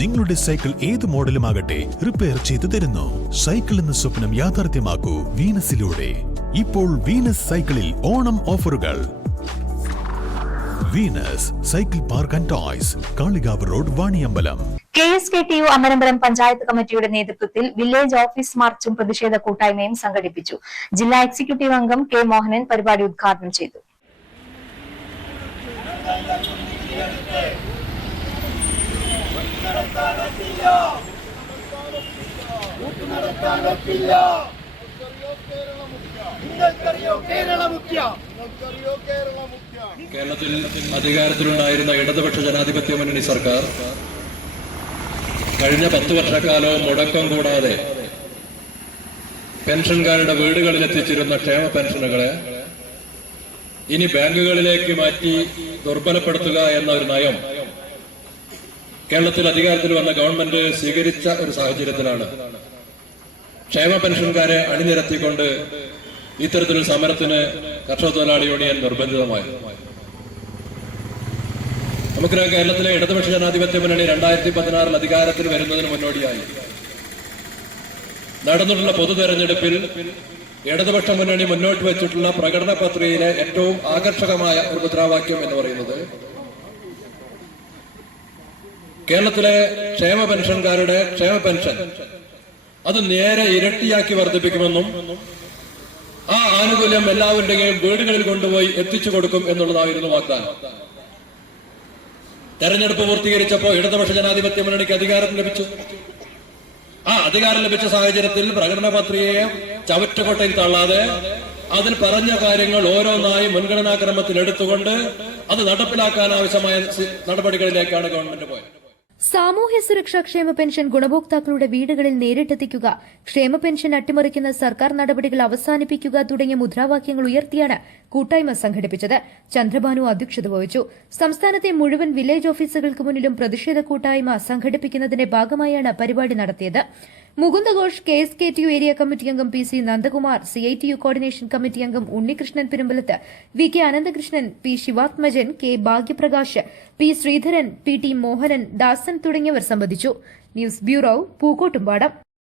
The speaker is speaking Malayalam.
നിങ്ങളുടെ സൈക്കിൾ ഏത് മോഡലുമാകട്ടെ റിപ്പയർ ചെയ്തു തരുന്നു. സൈക്കിൾ എന്ന സ്വപ്നം യാഥാർത്ഥ്യമാക്കൂ വീനസിലൂടെ. ഇപ്പോൾ വീനസ് സൈക്കിളിൽ ഓണം ഓഫറുകൾ. Venus cycle park and toys, Kalikavu road, Vaniyambalam. KSKTU Amarambalam panchayat കമ്മിറ്റിയുടെ നേതൃത്വത്തിൽ വില്ലേജ് ഓഫീസ് മാർച്ചും പ്രതിഷേധ കൂട്ടായ്മയും സംഘടിപ്പിച്ചു. ജില്ലാ എക്സിക്യൂട്ടീവ് അംഗം K മോഹനൻ പരിപാടി ഉദ്ഘാടനം ചെയ്തു. കേരളത്തിൽ അധികാരത്തിലുണ്ടായിരുന്ന ഇടതുപക്ഷ ജനാധിപത്യ മുന്നണി സർക്കാർ കഴിഞ്ഞ 10 വർഷക്കാലവും മുടക്കം കൂടാതെ പെൻഷൻകാരുടെ വീടുകളിൽ എത്തിച്ചിരുന്ന ക്ഷേമ പെൻഷനുകളെ ഇനി ബാങ്കുകളിലേക്ക് മാറ്റി ദുർബലപ്പെടുത്തുക എന്ന ഒരു നയം കേരളത്തിൽ അധികാരത്തിൽ വന്ന ഗവൺമെന്റ് സ്വീകരിച്ച ഒരു സാഹചര്യത്തിലാണ് ക്ഷേമ പെൻഷൻകാരെ അണിനിരത്തിക്കൊണ്ട് ഇത്തരത്തിലൊരു സമരത്തിന് കർഷക തൊഴിലാളി യൂണിയൻ നിർബന്ധിതമായി. നമുക്കറിയാം, കേരളത്തിലെ ഇടതുപക്ഷ ജനാധിപത്യ മുന്നണി 2016 അധികാരത്തിൽ വരുന്നതിന് മുന്നോടിയായി നടന്നിട്ടുള്ള പൊതു തെരഞ്ഞെടുപ്പിൽ ഇടതുപക്ഷ മുന്നണി മുന്നോട്ട് വെച്ചിട്ടുള്ള പ്രകടന പത്രികയിലെ ഏറ്റവും ആകർഷകമായ ഒരു മുദ്രാവാക്യം എന്ന് പറയുന്നത് കേരളത്തിലെ ക്ഷേമ പെൻഷൻകാരുടെ ക്ഷേമ പെൻഷൻ അത് നേരെ ഇരട്ടിയാക്കി വർദ്ധിപ്പിക്കുമെന്നും ആ ആനുകൂല്യം എല്ലാവരുടെയും വീടുകളിൽ കൊണ്ടുപോയി എത്തിച്ചു കൊടുക്കും എന്നുള്ളതായിരുന്നു വാഗ്ദാനം. തെരഞ്ഞെടുപ്പ് പൂർത്തീകരിച്ചപ്പോൾ ഇടതുപക്ഷ ജനാധിപത്യ മുന്നണിക്ക് അധികാരം ലഭിച്ചു. ആ അധികാരം ലഭിച്ച സാഹചര്യത്തിൽ പ്രകടന പത്രികയെ ചവറ്റുകൊട്ടയിൽ തള്ളാതെ അതിൽ പറഞ്ഞ കാര്യങ്ങൾ ഓരോന്നായി മുൻഗണനാക്രമത്തിൽ എടുത്തുകൊണ്ട് അത് നടപ്പിലാക്കാൻ ആവശ്യമായ നടപടികളിലേക്കാണ് ഗവൺമെന്റ് പോയത്. സാമൂഹ്യ സുരക്ഷാ ക്ഷേമ പെൻഷൻ ഗുണഭോക്താക്കളുടെ വീടുകളിൽ നേരിട്ടെത്തിക്കുക, ക്ഷേമ പെൻഷൻ അട്ടിമറിക്കുന്ന സർക്കാർ നടപടികൾ അവസാനിപ്പിക്കുക തുടങ്ങിയ മുദ്രാവാക്യങ്ങൾ ഉയർത്തിയാണ് കൂട്ടായ്മ സംഘടിപ്പിച്ചത്. ചന്ദ്രബാനു അധ്യക്ഷത വഹിച്ചു. സംസ്ഥാനത്തെ മുഴുവൻ വില്ലേജ് ഓഫീസുകൾക്ക് മുന്നിലും പ്രതിഷേധ കൂട്ടായ്മ സംഘടിപ്പിക്കുന്നതിന്റെ ഭാഗമായാണ് പരിപാടി നടത്തിയത്. Mukunda Ghosh, KSKTU area committee അംഗം PC Nandakumar, CITU coordination committee അംഗം Unnikrishnan പെരുമ്പലത്ത്, VK Ananthakrishnan, P Sivathmajan, K Bhagyaprakash, P Sreedharan, PT Mohanan, ദാസൻ തുടങ്ങിയവർ സംബന്ധിച്ചു. News bureau, Pookkottumpadam.